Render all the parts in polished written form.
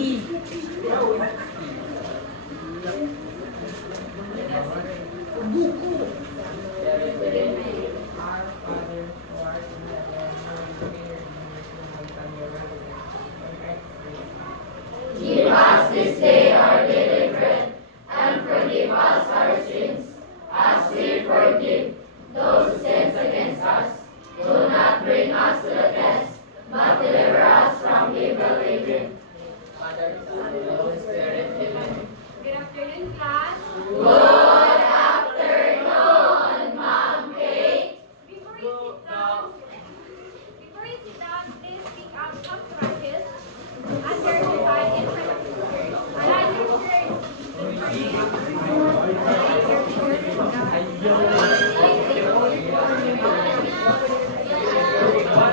Give us this day our daily bread, and forgive us our sins, as we forgive those who sin against us. Do not bring us to the test, but deliver us from evil. Amen. Mother, Son, and Holy Spirit. Amen. Good afternoon, class. Good afternoon, Ma'am Kate. Before you sit down, please pick up some crutches under the side in front of your shirt. Align your shirt.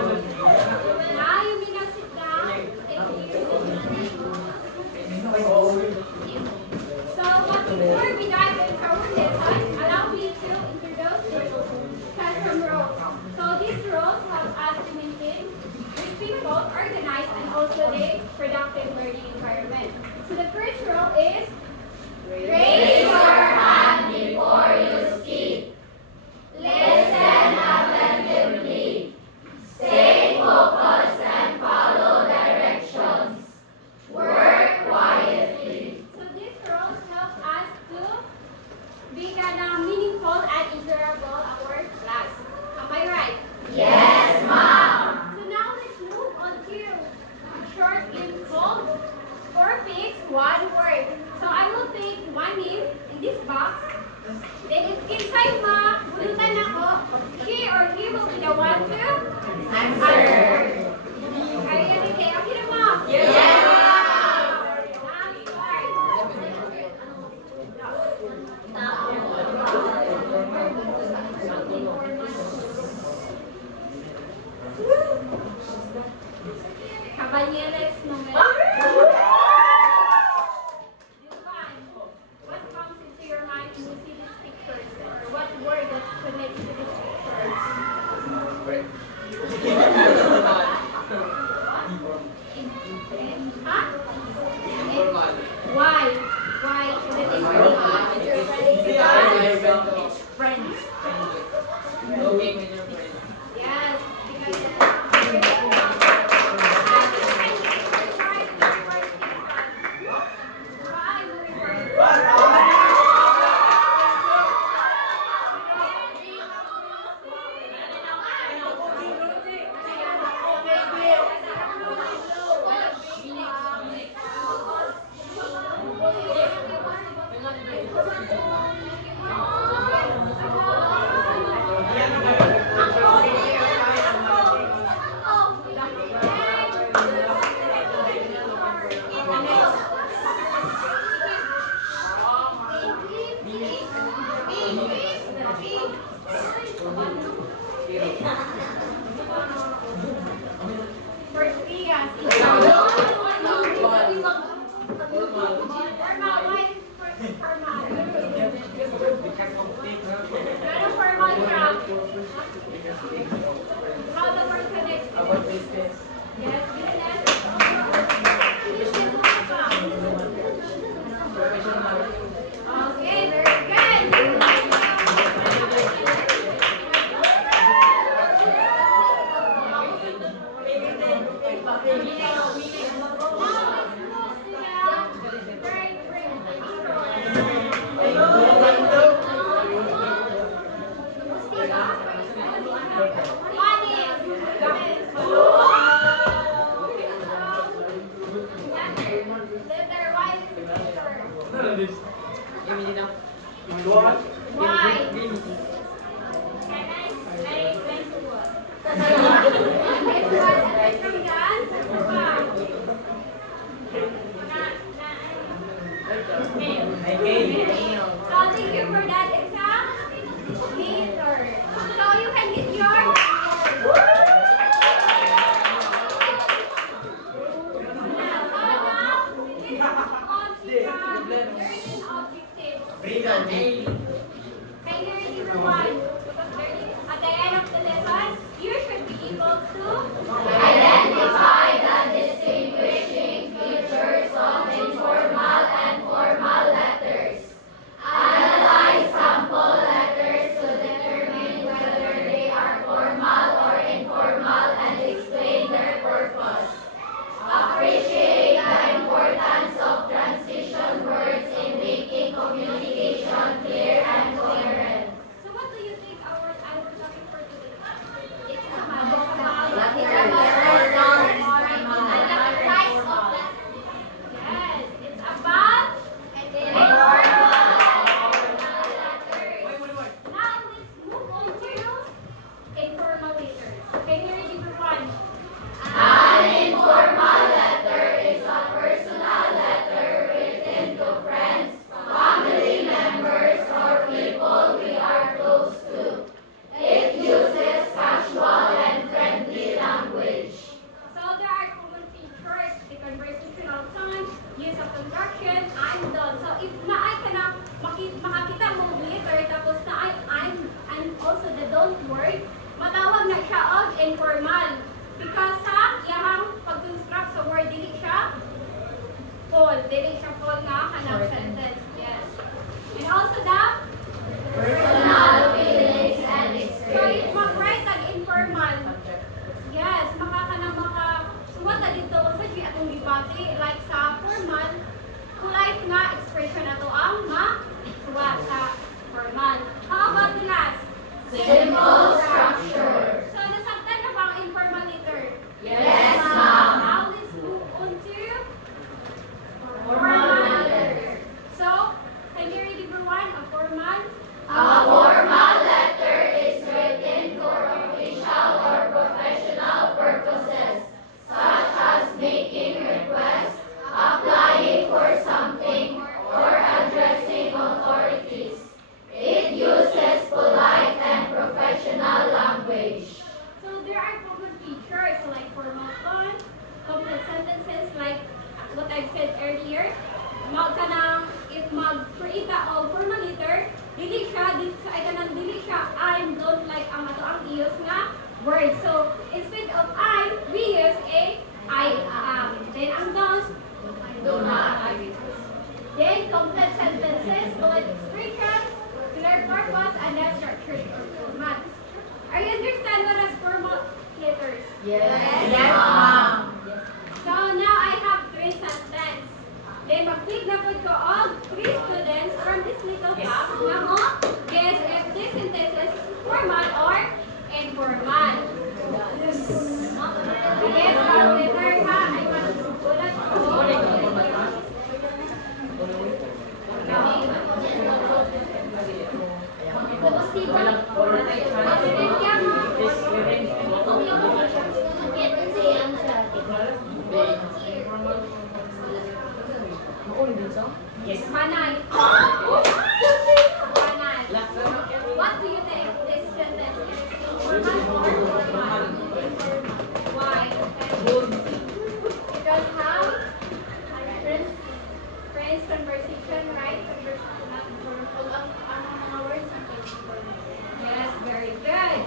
Now you may now sit down. Thank you. So, but before we dive into our lesson, allow me to introduce the classroom roles. So these roles help us to maintain peaceful, organized, and also the productive learning environment. So the first role is Raise your hand before you speak. Listen attentively. Stay focused and follow directions. Work quietly. so these roles help us to become meaningful and enjoyable our class. Am I right? Yes, ma'am. So now let's move on to a short game called 4 Pigs, 1 Word. So I will take one name in this box. Then if inside bulutan ako, she or he will be the one to answer. Are you ready? Okay na mo? Yes, ma'am. Now start. Caballeros numero. What comes into your mind when you see these pictures? Or what word that connects to these pictures? Huh? Why? Why is it important? It's friends. Looking with your friends. Yes, because how the word connects to Our business. yes, business. Professional. Okay, very good. Why? Can I explain to what? It was a different gun. So thank you for that exam. Later. So you can get your at the end of the lesson, you should be able to Identify the distinguishing features use of construction, I'm done. So if naay ka na makakita mo later tapos na I'm also the don't word, matawag na siya og informal. Because sa iyang pag-construct sa word dili siya full nga kanang sentence. Yes. And also the Personal feelings and so experience. if mag-write ang informal, yes, suwat na dito kung sa siya atong gibati, like sa formal, polite nga expression ato ang suwat sa formal. How about the last? Simple structure. So, nasabtan na ba ang informal letter? Yes, ma'am. Now, let's move on to Formal letter. So, can you read everyone a formal? A formal letter is written for official or professional purposes, such as making requests, applying for something, or addressing authorities. It uses polite and professional language. So, there are common features like formal tone, complete sentences like what I've said earlier. If mag-create o formal letter, dili siya, I don't like ang ato ang use nga word. So, instead of I, we use a I am. Then, ang don'ts, Do not. then, complete sentences, bullet expressions, clear purpose, and then structured or format. Are you understand what is formal letters? Yes, Yes, ma'am. So, now I have 3 sentences. Then, mag-click na po ko of 3 students from this little box na mo guess if this sentence is formal or informal. Yes, ang letter ha, ay masusulat ko. Yes. Manay. Manay. What do you think this sentence is? Informal or formal? Why? Because how? Friends conversation, right? Yes, very good.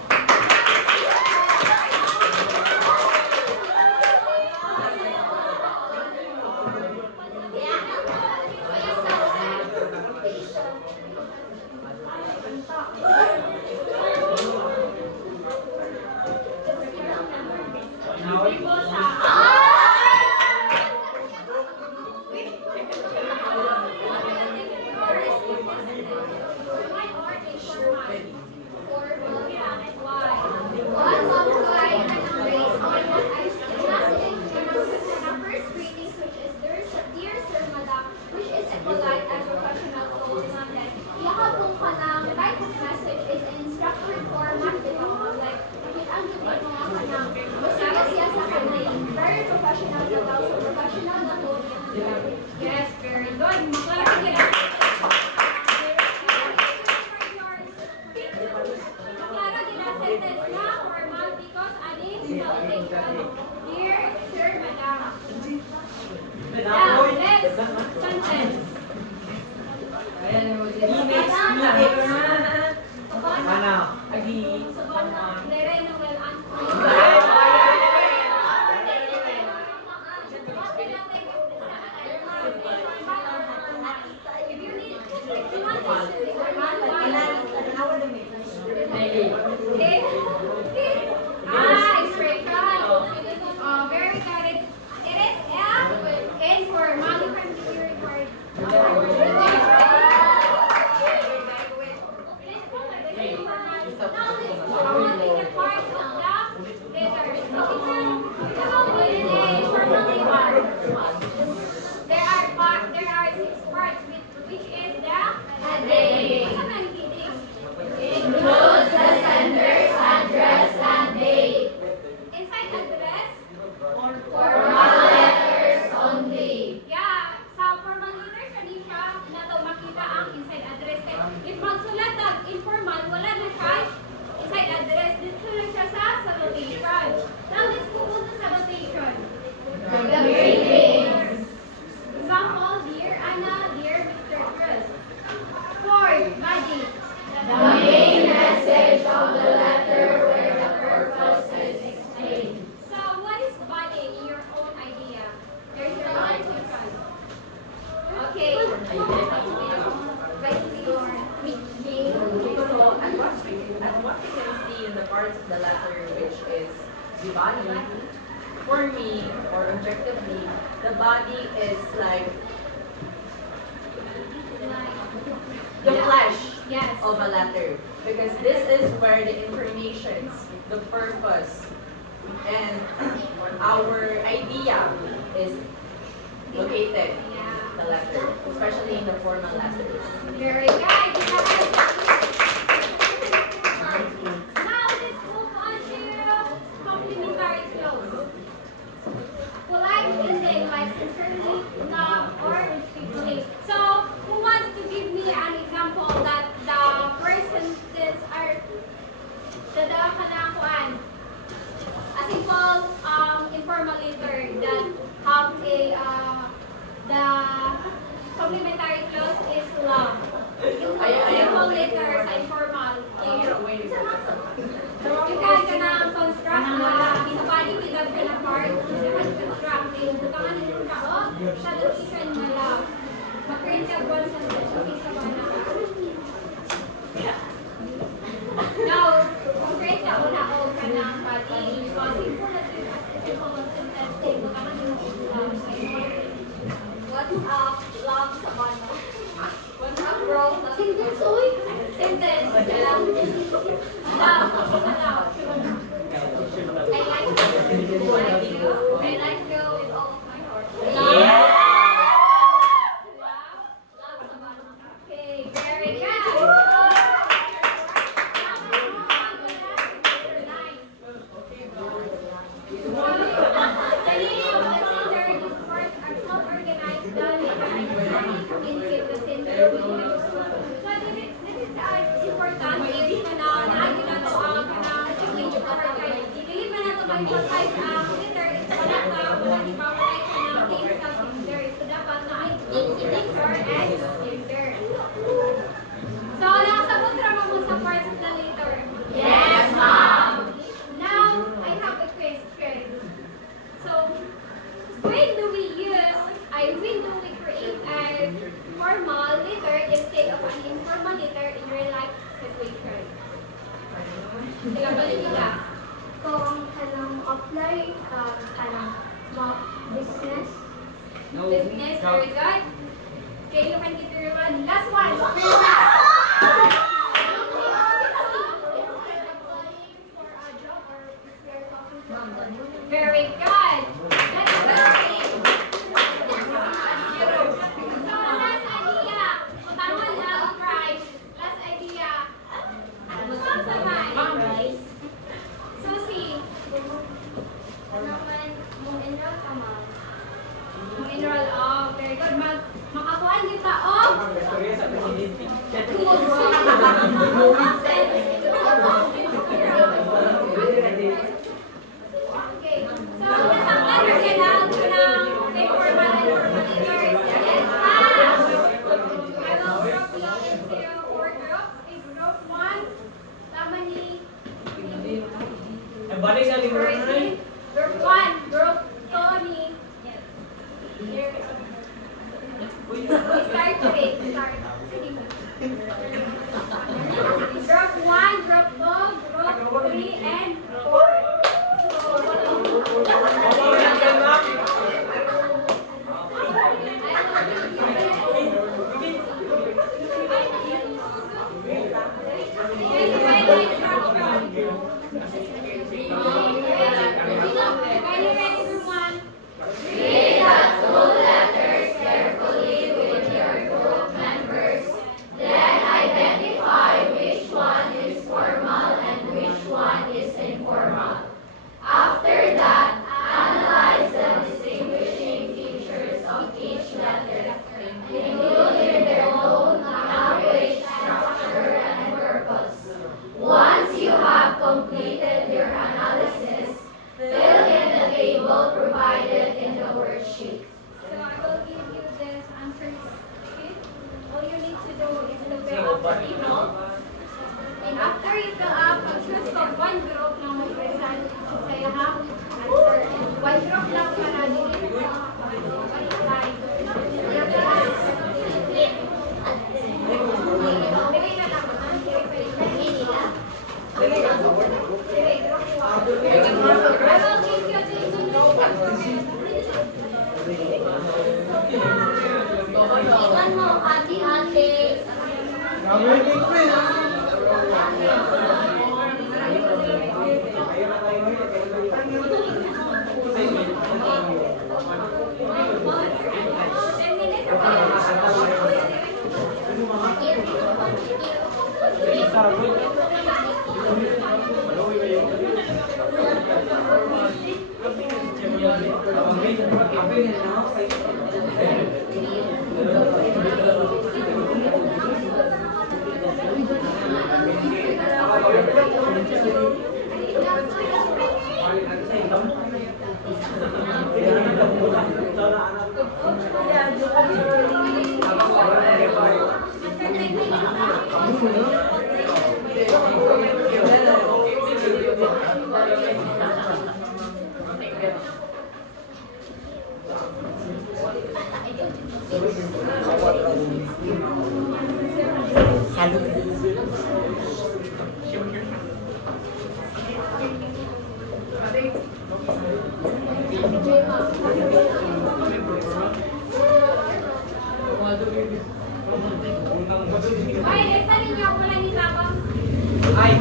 Very professional na daw, so professional na po. Yes, very good. Maklaro ka nila. Maklaro nila sentence na formal because ani something dear sir, madam. Now, next sentence. Mana? Agi. Lereno will if you need, if you want this to be formal, expression. Oh, very good. It is informal. You can give your word. Now, let's So at what we can see in the parts of the letter, which is the body, for me, or objectively, the body is like the flesh Yes. of a letter. Because this is where the informations, the purpose, and our idea is located in the letter, especially in the formal letters. Very good. Now let's move on to complementary clause. Polite ending like sincerely, love, or respectfully. So, who wants to give me an example that the first sentence are the kanakuan? A simple informal letter that have a the complementary clause is love. Yung simple letter sa informal is you can construct sa body without ka na part, you can construct yung butangan ng tao sa location na love. Mag-create ka one sentence, okay sa bana ka. Now, mag-create ka una o ka ng body. So, simple na simple sentence, yung butangan ng love sa informal. What's up, love sa bana? What's up, bro? Sentence, uy! Sentence, love. Love, love. I like you. I like you with all of my heart. Love. Love sa bana. Okay, very good. So, nakasabot ra mo sa parts of the letter. Yes, ma'am. Now, I have a question. So, when do we create a formal letter instead of an informal letter in real life situation? Sila balik nila. Kung kanang apply kanang business. Business, very good. Okay, you can get your one. Last one. Very good. Let's go. So, last idea. Tawag lang, price. Last idea. Ano sa mind? Susie. Mo-enroll ka, ma'am. Mineral, oh, very good. Makakuhaan kita, oh. Okay. So, nasang letter kailangan ko ng informal and formal letters. Yes, ma'am. I will group you into 4 groups. In group 1, Lamani. Balik sa liburan na rin. Group 1, group Tony. Here. Start today. Start. Group 1, group 2, group 3, and 4. Read the two letters carefully with your group members. Then identify which one is formal and which one is informal. After that, analyze the distinguishing features of each letter, including their tone, language, structure, and purpose. Once you have completed your analysis, fill in the table provided in the worksheet. So I will give you this answer sheet. All you need to do is to fill up the table. And after you fill up, choose from one group na mag-present sa iyahang answer. One group lang para dili na one slide. Iwan mo, ate-ate. Ay, esta ninyo ako lang ni Tabang. Ay,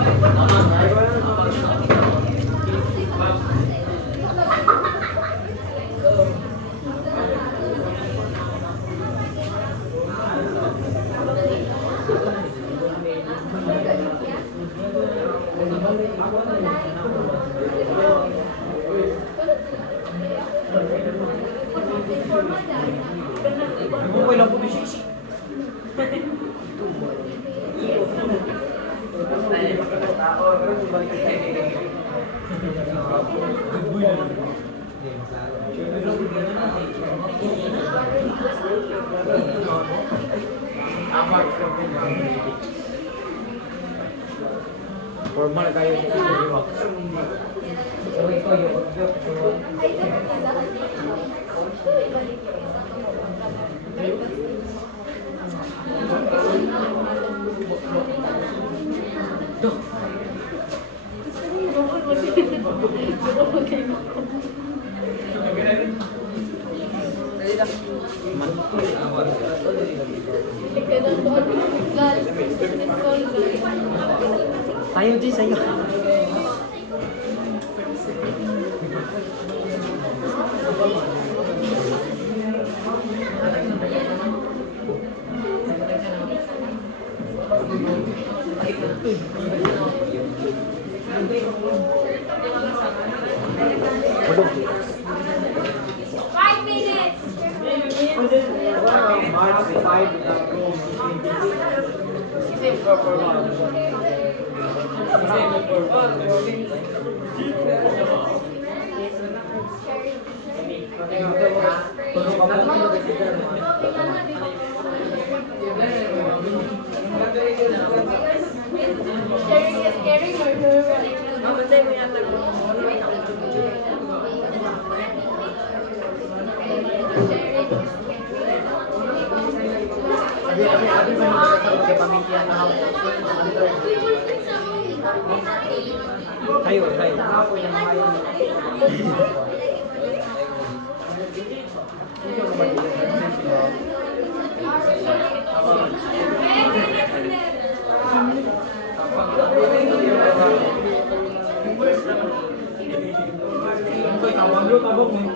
Nabukoy lang po ni Sisi. Formal kayo sa iyo. So ikaw yung tayo din sa'yo. Five minutes. March 5 Sharing is caring or Tayo, tayo. Tabang mo.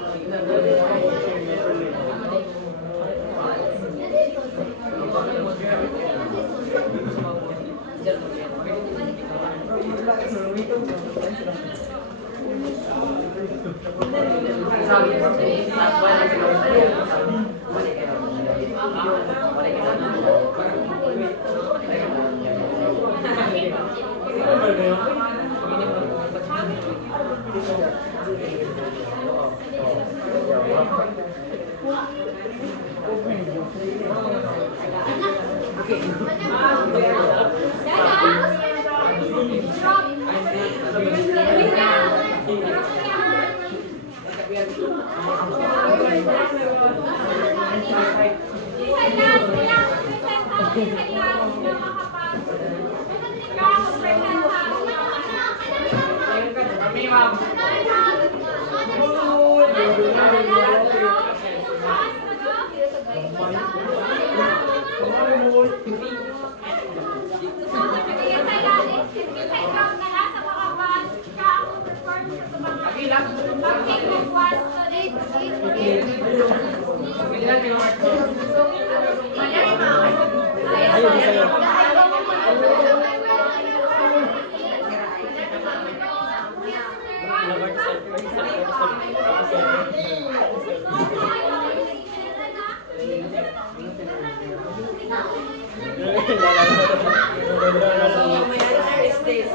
Ayun, sa'yo. So, my answer is this.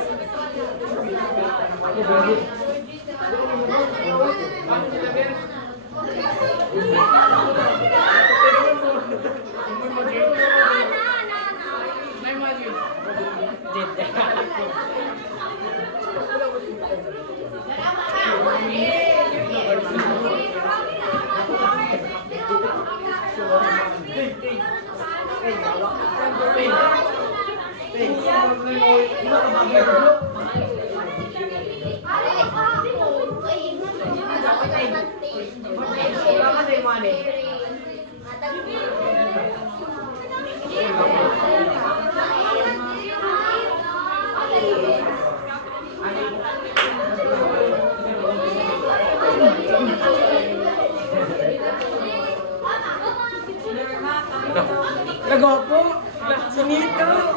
Nagwapo! Sinito!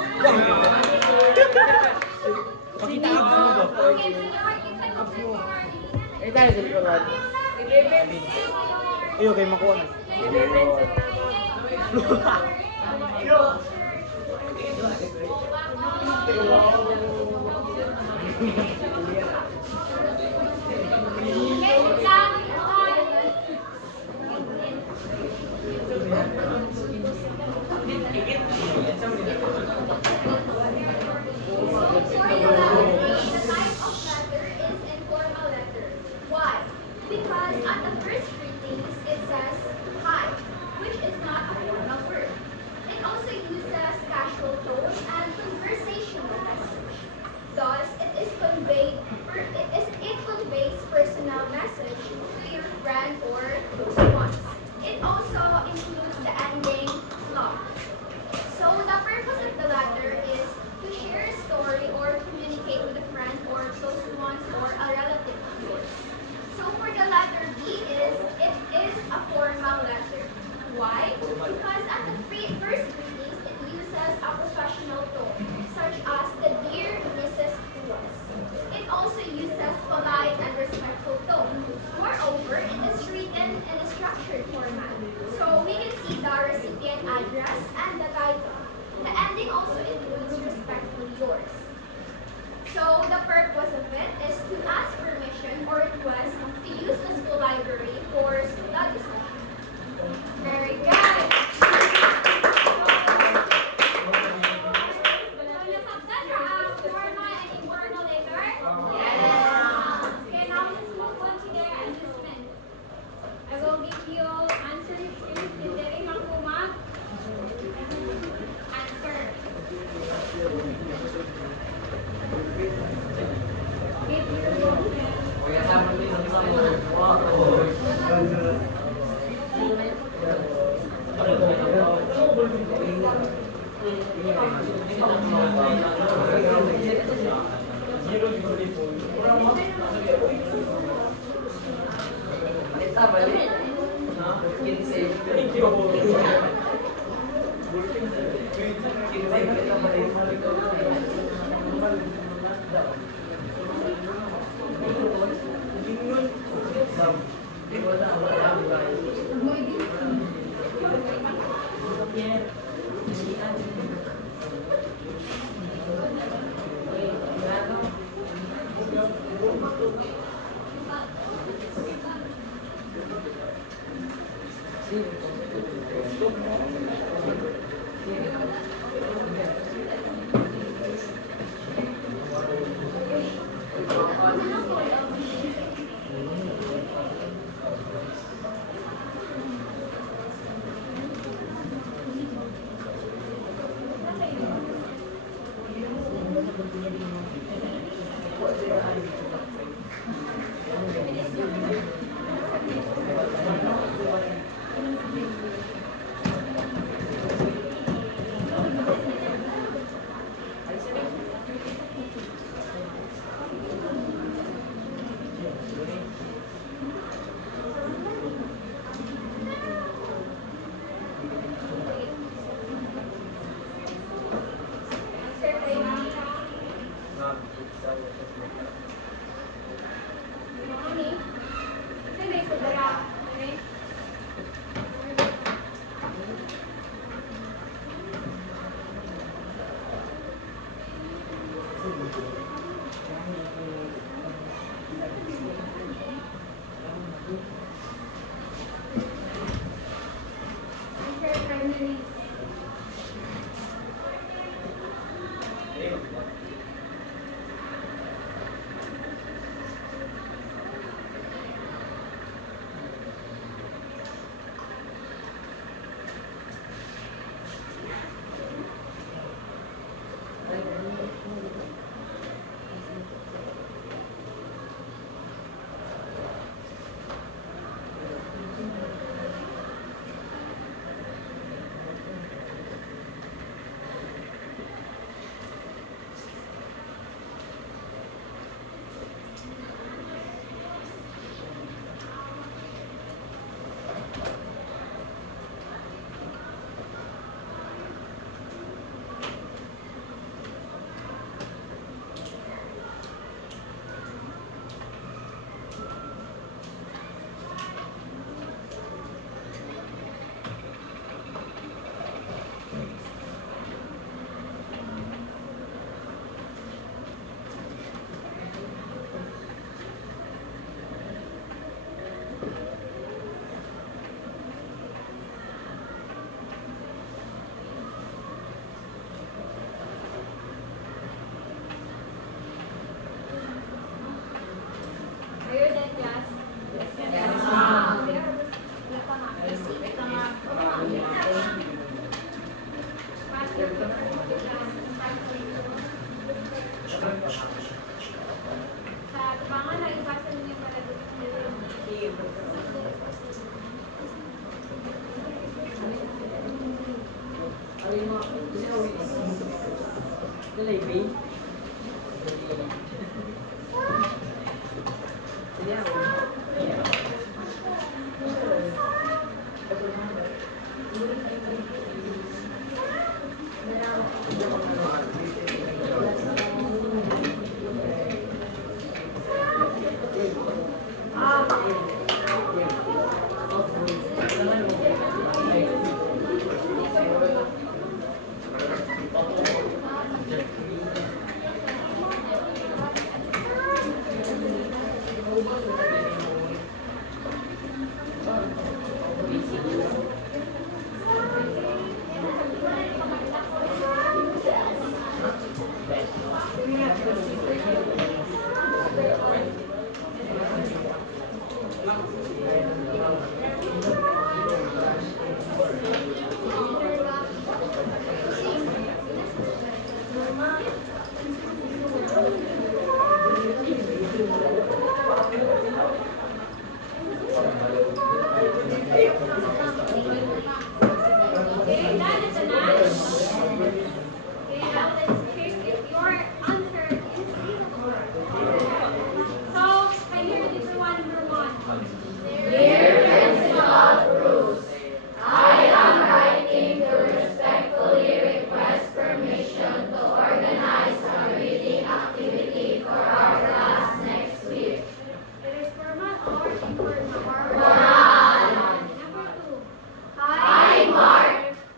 Pakita abs mo ba? Eh tayo sa likuran. Ay, okay, makuha na. Why? Because at the first greetings it says hi, which is not a formal word. It also uses casual tone and conversational message. Thus, it conveys personal message to your friend or close ones. It also includes the ending love. So the purpose of the letter is to share a story or communicate with a friend or close ones or a relative of yours. So for the letter B it is a formal letter. Why? Because at the first greetings it uses a professional tone, such as the dear Mrs. was. It also uses polite and respectful tone. Moreover, it is written in a structured format. So we can see the recipient address and the title. The ending also includes respectfully yours. So the purpose of it is to ask permission or request to use the school library for study session. Very good. Okay, now let's move on to their adjustment. I will give you answers in the ring answer. Memories. Are you done, class? Yes, ma'am. Wala pa nga. Wait lang, ma'am. Master, sa tabangan na ibasa ninyo para dito. Dalay, babe. Okay, that is enough. Okay, now let's check if your answer is reasonable. So, can you read it one number one? Dear Principal Bruce, I am writing to respectfully request permission to organize a reading activity for our class next week. It is formal or informal? Formal. Number two. Hi, Mark.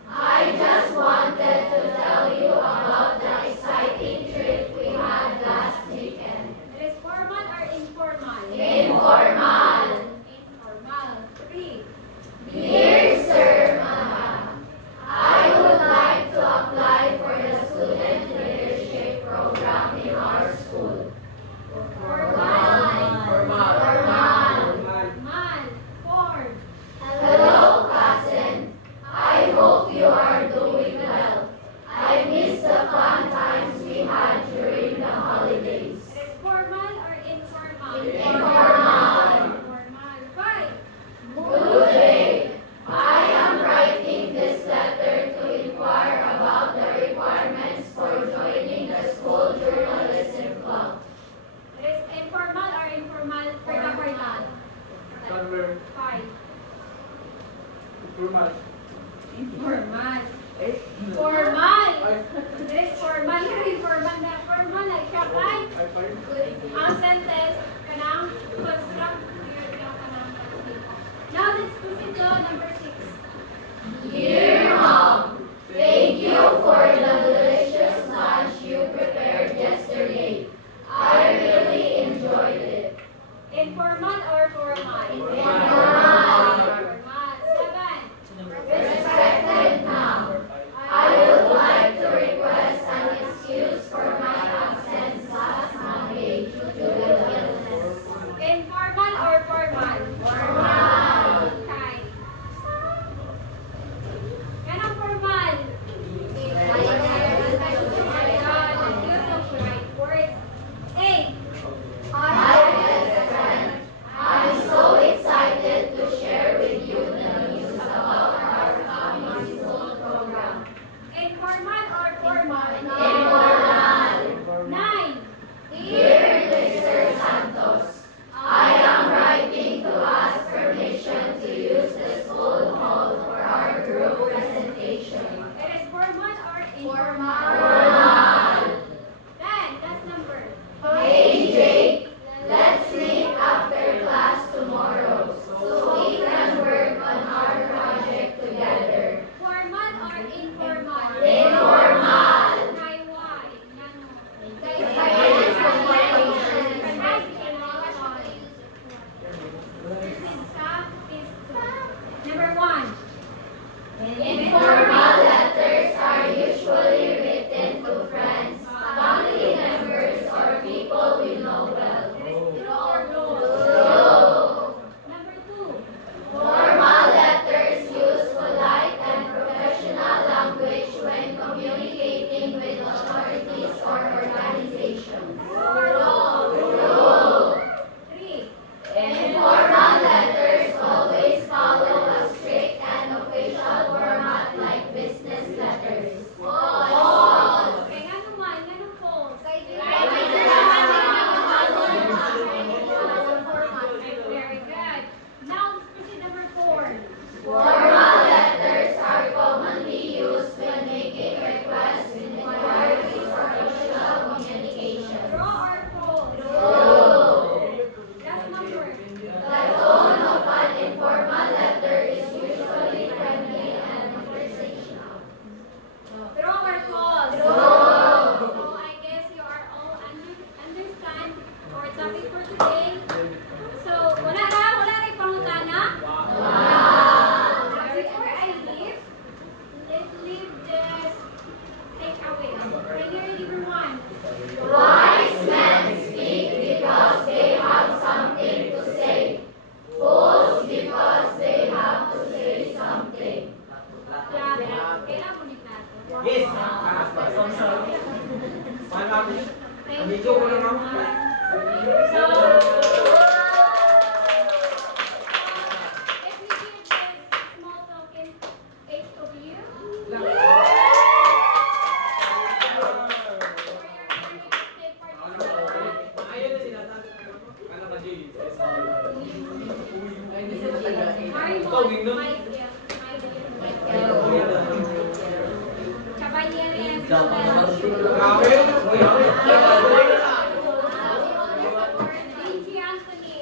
I just wanted to tell you about the exciting trip we had last weekend. It is formal or informal? Informal. Informal. Three. Dear Sir Maha, I would like to apply for the student leadership program in our school. Formal. Formal. Formal. Four. Hello, cousin. I hope you are doing well. I miss the fun times we had during the holidays. It is formal or informal? Informal. Formal. Five. Good day. I am writing this letter to inquire about the requirements for joining the school journalism club. It is informal or informal? Formal. Conver. Five. Formal. Formal. Formal. It is formal or informal na formal na siya kay Ay, fine. ang sentence kanang construct here kanang now let's proceed to number six. Dear Mom, thank you for the delicious lunch you prepared yesterday. I really enjoyed it. Informal or formal? Informal. Formal. Seven. Respected Formal. Then, last number. Hey Jake, let's meet after class tomorrow so we can work on our project together. Formal or informal? Informal. Kay why? Ano? Number one. Informal letters are usually written to friends, family members, or people we know well. True or false? True. Number two. Formal letters use polite and professional language when communicating with authorities or organizations. True. Three. Informal letters always follow a strict and official format like business letters. False. Okay, ano man? Ano false? Very good. Now, let's proceed number four. Formal letters are commonly used when making requests, inquiries, or official communication. True or false? True. Last number. The tone of an informal letter is usually friendly and conversational. True or false? True. So, I guess you are all understand our topic for today. So, wala rin pangutana? Before I leave, let's leave this takeaway. Primary number one. Wise men speak because they have something to say. Fools because they have to say something. Grabe. Kailangan ulit natin. Yes. Thank you very much. So, let me give this small token each of you. For your active participation. Marimon, Caballero, Vinci Anthony.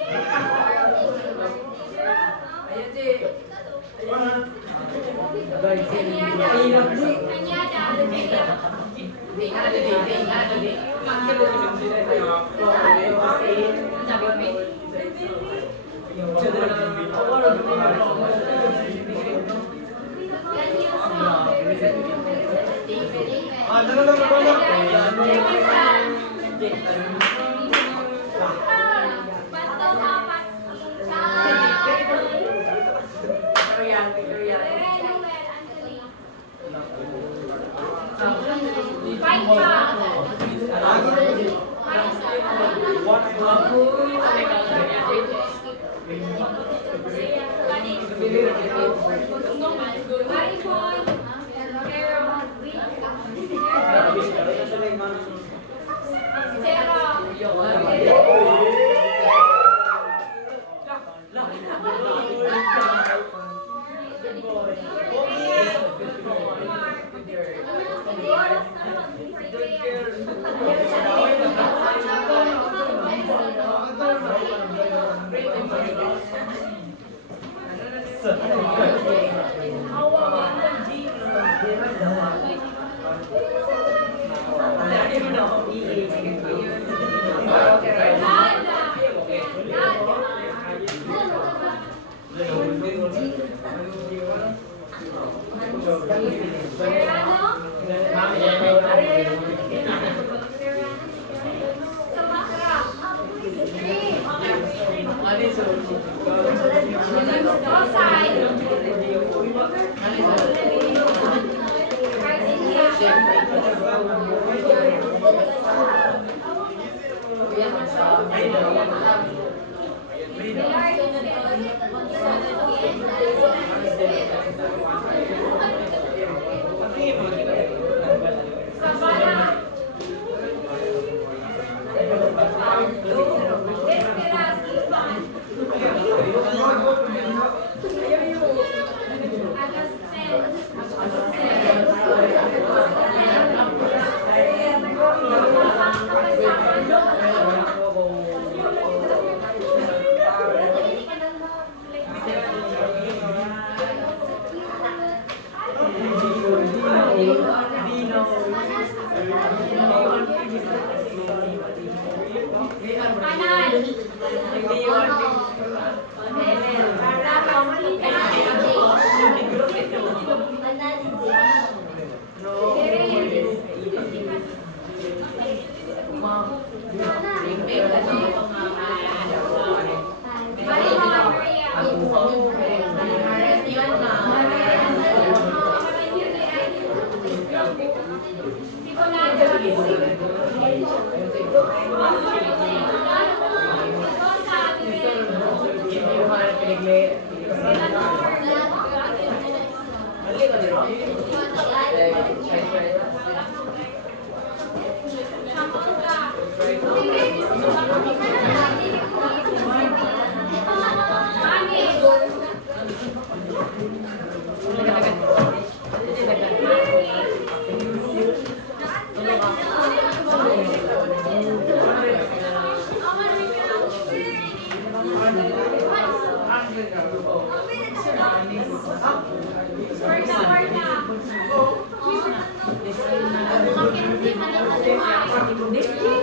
This